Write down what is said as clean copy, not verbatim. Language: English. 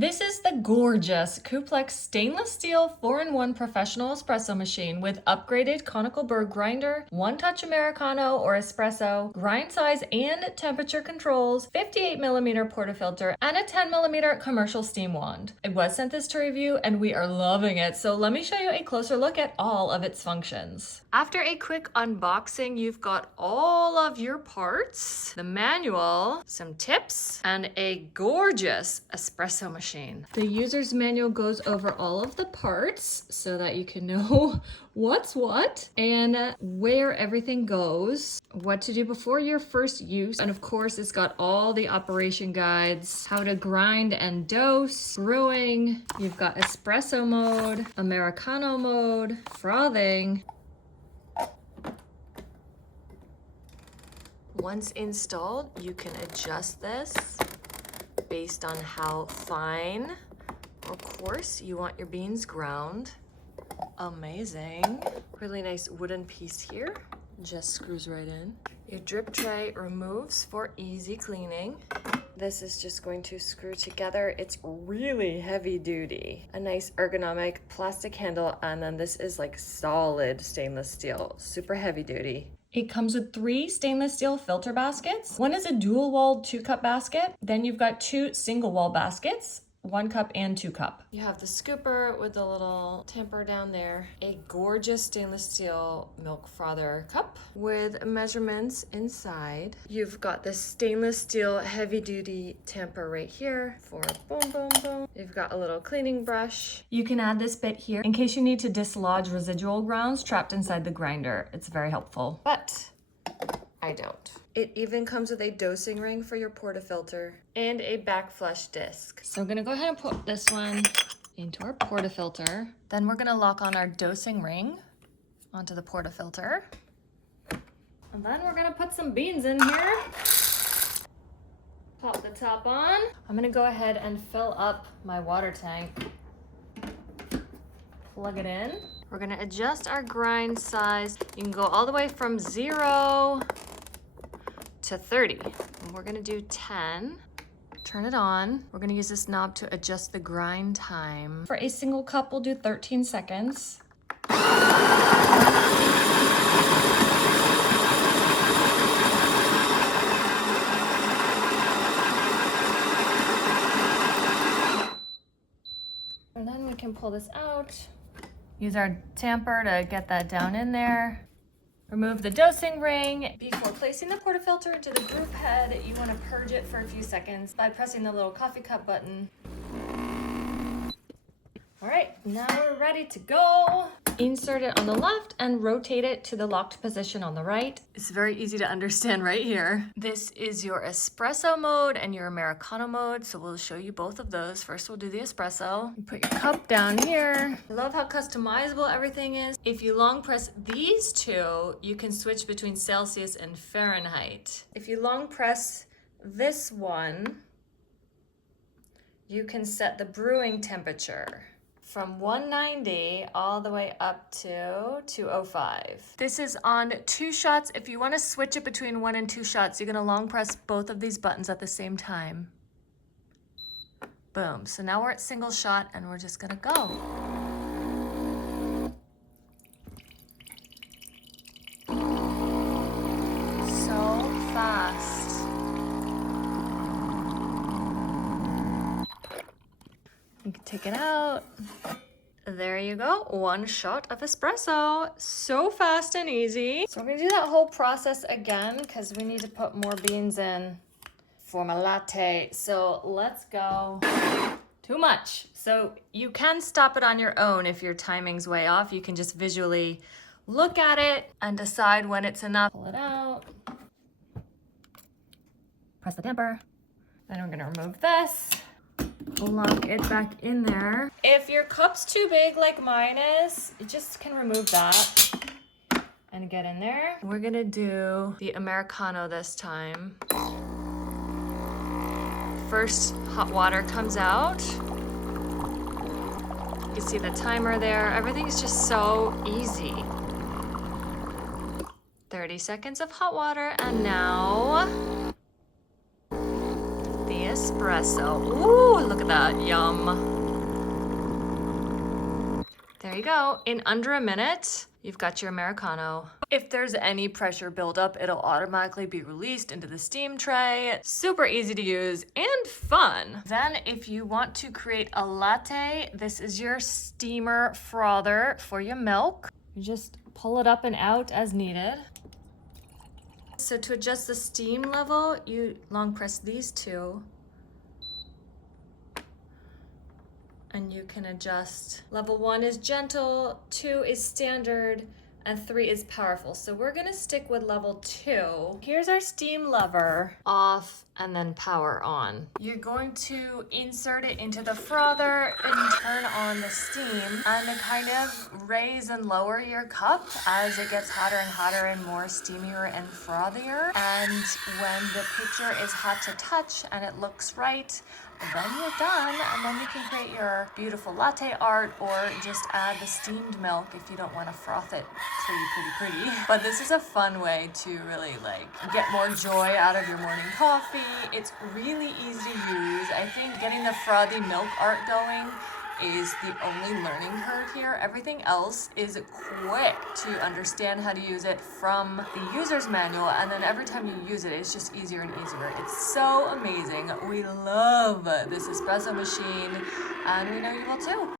This is the gorgeous Couplux stainless steel 4-in-1 professional espresso machine with upgraded conical burr grinder, one-touch Americano or espresso, grind size and temperature controls, 58mm portafilter, and a 10mm commercial steam wand. I was sent this to review and we are loving it, so let me show you a closer look at all of its functions. After a quick unboxing, you've got all of your parts, the manual, some tips, and a gorgeous espresso machine. The user's manual goes over all of the parts so that you can know what's what and where everything goes, what to do before your first use, and of course it's got all the operation guides, how to grind and dose, brewing. You've got espresso mode, Americano mode, frothing. Once installed, you can adjust this based on how fine or coarse you want your beans ground. Amazing. Really nice wooden piece here. Just screws right in. Your drip tray removes for easy cleaning. This is just going to screw together. It's really heavy duty. A nice ergonomic plastic handle, and then this is like solid stainless steel, super heavy duty. It comes with 3 stainless steel filter baskets. One is a dual-walled 2-cup basket. Then you've got 2 single-wall baskets, 1 cup and 2 cup. You have the scooper with the little tamper down there, a gorgeous stainless steel milk frother cup with measurements inside. You've got this stainless steel heavy duty tamper right here for boom, boom, boom. You've got a little cleaning brush. You can add this bit here in case you need to dislodge residual grounds trapped inside the grinder. It's very helpful, but I don't. It even comes with a dosing ring for your portafilter and a back flush disc. So I'm gonna go ahead and put this one into our portafilter. Then we're gonna lock on our dosing ring onto the portafilter. And then we're gonna put some beans in here. Pop the top on. I'm gonna go ahead and fill up my water tank. Plug it in. We're gonna adjust our grind size. You can go all the way from 0 to 30. And we're gonna do 10. Turn it on. We're gonna use this knob to adjust the grind time. For a single cup, we'll do 13 seconds. And then we can pull this out. Use our tamper to get that down in there. Remove the dosing ring. Before placing the portafilter into the group head, you want to purge it for a few seconds by pressing the little coffee cup button. All right, now we're ready to go. Insert it on the left and rotate it to the locked position on the right. It's very easy to understand right here. This is your espresso mode and your Americano mode, so we'll show you both of those. First, we'll do the espresso. You put your cup down here. I love how customizable everything is. If you long press these two, you can switch between Celsius and Fahrenheit. If you long press this one, you can set the brewing temperature from 190 all the way up to 205. This is on 2 shots. If you want to switch it between 1 and 2 shots, you're gonna long press both of these buttons at the same time. Boom. So now we're at single shot and we're just gonna go. So fast. You can take it out. There you go, 1 shot of espresso. So fast and easy. So we're gonna do that whole process again because we need to put more beans in for my latte. So let's go. Too much. So you can stop it on your own if your timing's way off. You can just visually look at it and decide when it's enough. Pull it out. Press the damper. Then we're gonna remove this. Lock it back in there. If your cup's too big like mine is, you just can remove that and get in there. We're gonna do the Americano this time. First, hot water comes out. You can see the timer there. Everything's just so easy. 30 seconds of hot water, and now the espresso. espresso. Ooh, look at that, yum. There you go. In under a minute, you've got your Americano. If there's any pressure buildup, it'll automatically be released into the steam tray. Super easy to use and fun. Then if you want to create a latte, this is your steamer frother for your milk. You just pull it up and out as needed. So to adjust the steam level, you long press these two. And you can adjust. Level 1 is gentle, 2 is standard, and 3 is powerful. So we're gonna stick with level 2. Here's our steam lever. Off and then power on. You're going to insert it into the frother and turn on the steam and kind of raise and lower your cup as it gets hotter and hotter and more steamier and frothier. And when the picture is hot to touch and it looks right, then you're done, and then you can create your beautiful latte art or just add the steamed milk if you don't want to froth it pretty. But this is a fun way to really get more joy out of your morning coffee. It's really easy to use. I think getting the frothy milk art going is the only learning curve here. Everything else is quick to understand how to use it from the user's manual, and then every time you use it, it's just easier and easier. It's so amazing. We love this espresso machine, and we know you will too.